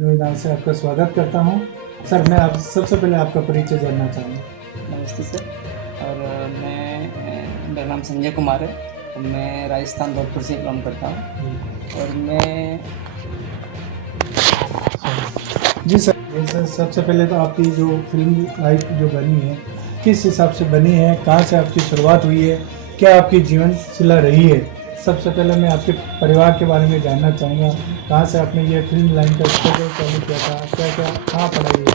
मैं से आपका स्वागत करता हूं। सर, मैं आप सबसे पहले आपका परिचय जानना चाहूँगा। नमस्ते सर। और मेरा नाम संजय कुमार है और मैं राजस्थान भरतपुर से बिलोंग करता हूँ। और मैं जी सर, सबसे पहले तो आपकी जो फिल्म लाइफ जो बनी है, किस हिसाब से बनी है, कहाँ से आपकी शुरुआत हुई है, क्या आपकी जीवन शिला रही है? सबसे पहले मैं आपके परिवार के बारे में जानना चाहूँगा। कहाँ से आपने ये फिल्म लाइन का स्ट्रगल चालू किया था, क्या क्या कहाँ पढ़ाई है?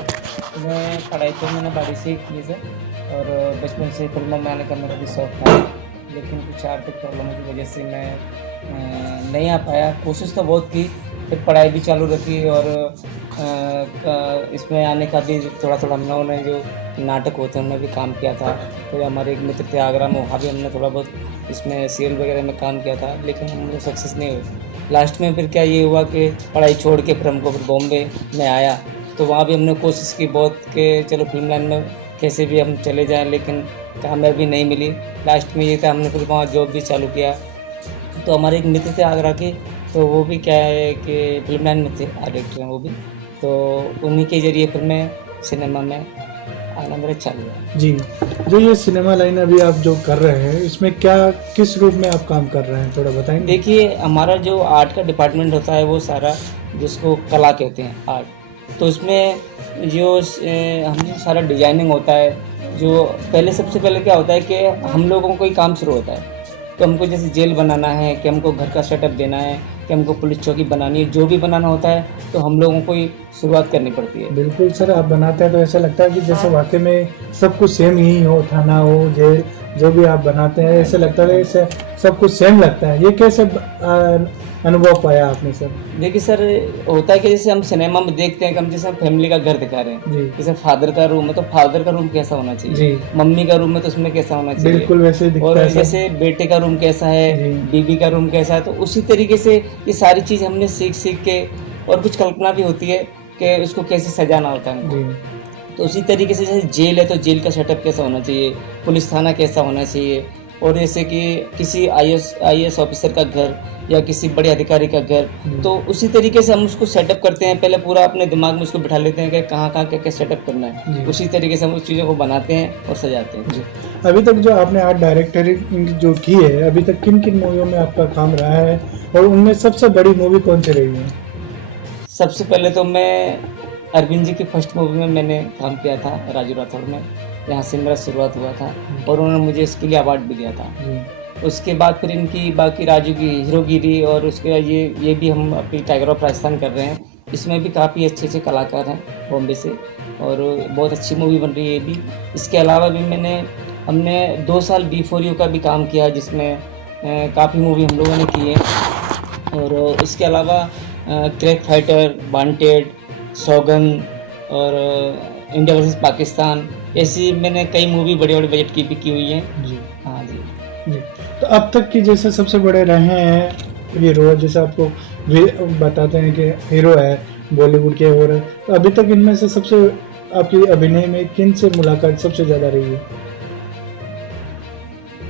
मैं पढ़ाई तो मैंने बारिश से ही की है सर। और बचपन से फिल्मों में आने का मेरा भी शौक था, लेकिन कुछ आर्थिक प्रॉब्लमों की वजह से मैं नहीं आ पाया। कोशिश तो बहुत की, फिर पढ़ाई भी चालू रखी और इसमें आने का भी थोड़ा थोड़ा हम लोगों ने जो नाटक होते हैं उनमें भी काम किया था। तो हमारे एक मित्र थे आगरा में, वहाँ भी हमने थोड़ा बहुत इसमें सीरियल वगैरह में काम किया था, लेकिन हम लोग सक्सेस नहीं हुए। लास्ट में फिर क्या ये हुआ कि पढ़ाई छोड़ के फिर हमको फिर बॉम्बे में आया, तो वहाँ भी हमने कोशिश की बहुत कि चलो फिल्म लाइन में कैसे भी हम चले जाएं, लेकिन कामयाबी नहीं मिली। लास्ट में ये था, हमने फिर वहाँ जॉब भी चालू किया। तो हमारे एक मित्र थे आगरा के, तो वो भी क्या है कि फिल्म लाइन में थे, डायरेक्टर हैं वो भी, तो उन्हीं के ज़रिए फिर मैं सिनेमा में आना मेरा चालू हुआ। जी, जो ये सिनेमा लाइन अभी आप जो कर रहे हैं, इसमें क्या किस रूप में आप काम कर रहे हैं, थोड़ा बताएंगे? देखिए, हमारा जो आर्ट का डिपार्टमेंट होता है वो सारा, जिसको कला कहते हैं आर्ट, तो उसमें जो हम जो सारा डिजाइनिंग होता है, जो पहले सबसे पहले क्या होता है कि हम लोगों को कोई काम शुरू होता है, तो हमको जैसे जेल बनाना है, कि हमको घर का सेटअप देना है, कि हमको पुलिस चौकी बनानी है, जो भी बनाना होता है तो हम लोगों को ही शुरुआत करनी पड़ती है। बिल्कुल सर, आप बनाते हैं तो ऐसा लगता है कि जैसे वाकई में सब कुछ सेम ही हो, थाना हो, जेल, जो भी आप बनाते हैं ऐसे लगता है कि सब कुछ सेम लगता है। ये कैसे अनुभव पाया आपने सर? देखिए सर, होता है कि जैसे हम सिनेमा में देखते हैं कि हम जैसे हम फैमिली का घर दिखा रहे हैं, जी, जैसे फादर का रूम है तो फादर का रूम कैसा होना चाहिए, जी, मम्मी का रूम है तो उसमें कैसा होना चाहिए, बिल्कुल वैसे ही दिखता और है सर। जैसे बेटे का रूम कैसा है, जी, बीबी का रूम कैसा है, तो उसी तरीके से ये सारी चीज़ हमने सीख सीख के, और कुछ कल्पना भी होती है कि उसको कैसे सजाना होता है हमको। जी, तो उसी तरीके से जैसे जेल है तो जेल का सेटअप कैसा होना चाहिए, पुलिस थाना कैसा होना चाहिए, और जैसे कि किसी आईएएस ऑफिसर का घर या किसी बड़े अधिकारी का घर, तो उसी तरीके से हम उसको सेटअप करते हैं। पहले पूरा अपने दिमाग में उसको बिठा लेते हैं कि कहाँ कहाँ क्या क्या सेटअप करना है, जी। उसी तरीके से हम उस चीज़ों को बनाते हैं और सजाते हैं। जी। अभी तक जो आपने आर्ट डायरेक्टरिंग जो की है, अभी तक किन किन मूवियों में आपका काम रहा है और उनमें सबसे बड़ी मूवी कौन सी रही है? सबसे पहले तो मैं अरविंद जी की फर्स्ट मूवी में मैंने काम किया था, राजू राठौड़ में, यहाँ से मेरा शुरुआत हुआ था और उन्होंने मुझे इसके लिए अवार्ड भी दिया था। जी, उसके बाद फिर इनकी बाकी राजू की हीरोगिरी, और उसके बाद ये भी हम अपनी टाइगर ऑफ राजस्थान कर रहे हैं। इसमें भी काफ़ी अच्छे अच्छे कलाकार हैं बॉम्बे से, और बहुत अच्छी मूवी बन रही है ये भी। इसके अलावा भी हमने 2 साल बिफोर यू का भी काम किया, जिसमें काफ़ी मूवी हम लोगों ने की है। और इसके अलावा क्रैक फाइटर, वांटेड, सौगन और इंडिया वर्सेस पाकिस्तान, ऐसी मैंने कई मूवी बड़े बड़े बजट की भी की हुई हैं। जी, हाँ जी। जी। तो अब तक की जैसे सबसे बड़े रहे हैं हीरो, जैसे आपको बताते हैं कि हीरो है बॉलीवुड के, और तो अभी तक इनमें से सबसे आपकी अभिनय में किन से मुलाकात सबसे ज़्यादा रही है?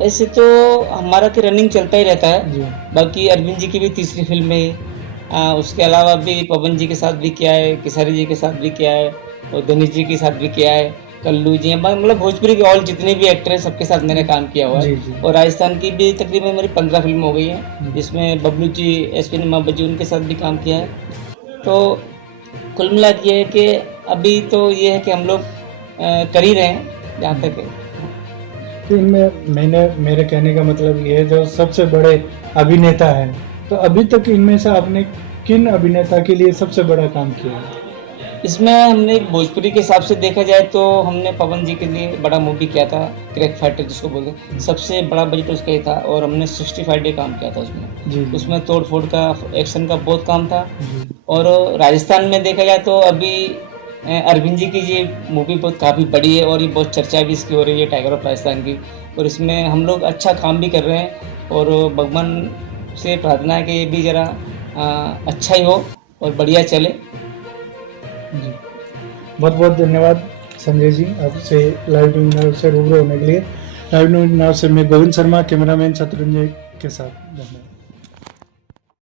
ऐसे तो हमारा तो रनिंग चलता ही रहता है। जी, बाकी अरविंद जी की भी तीसरी फिल्म है। उसके अलावा भी पवन जी के साथ भी किया है, खेसारी जी के साथ भी किया है, और धनीश जी के साथ भी किया है, कल्लू जी हैं, मतलब भोजपुरी के ऑल जितने भी एक्टर हैं सबके साथ मैंने काम किया हुआ जी, है। जी, और राजस्थान की भी तकरीबन मेरी 15 फिल्म हो गई हैं, जी। जिसमें बबलू जी, एसपी मोहम्मद जी, उनके साथ भी काम किया है। तो कुल मिला के ये है कि अभी तो ये है कि हम लोग कर ही रहे हैं जहाँ तक है। तो इनमें मेरे कहने का मतलब ये है, जो सबसे बड़े अभिनेता हैं, तो अभी तक इनमें से आपने किन अभिनेता के लिए सबसे बड़ा काम किया है? इसमें हमने भोजपुरी के हिसाब से देखा जाए तो हमने पवन जी के लिए बड़ा मूवी किया था, क्रैक फाइटर जिसको बोलते हैं, सबसे बड़ा बजट उसका ही था, और हमने 65 डे काम किया था उसमें। जी, उसमें तोड़ फोड़ का, एक्शन का बहुत काम था। जी, और राजस्थान में देखा जाए तो अभी अरविंद जी की ये मूवी बहुत काफ़ी बड़ी है, और ये बहुत चर्चा भी इसकी हो रही है, टाइगर ऑफ राजस्थान की, और इसमें हम लोग अच्छा काम भी कर रहे हैं, और भगवान से प्रार्थना है कि ये भी ज़रा अच्छा ही हो और बढ़िया चले। जी। बहुत बहुत धन्यवाद संजय जी, आपसे लाइव न्यूज़ से रूबरू होने के लिए। लाइव न्यूज़ से मैं गोविंद शर्मा, कैमरामैन शत्रुंजय के साथ। धन्यवाद।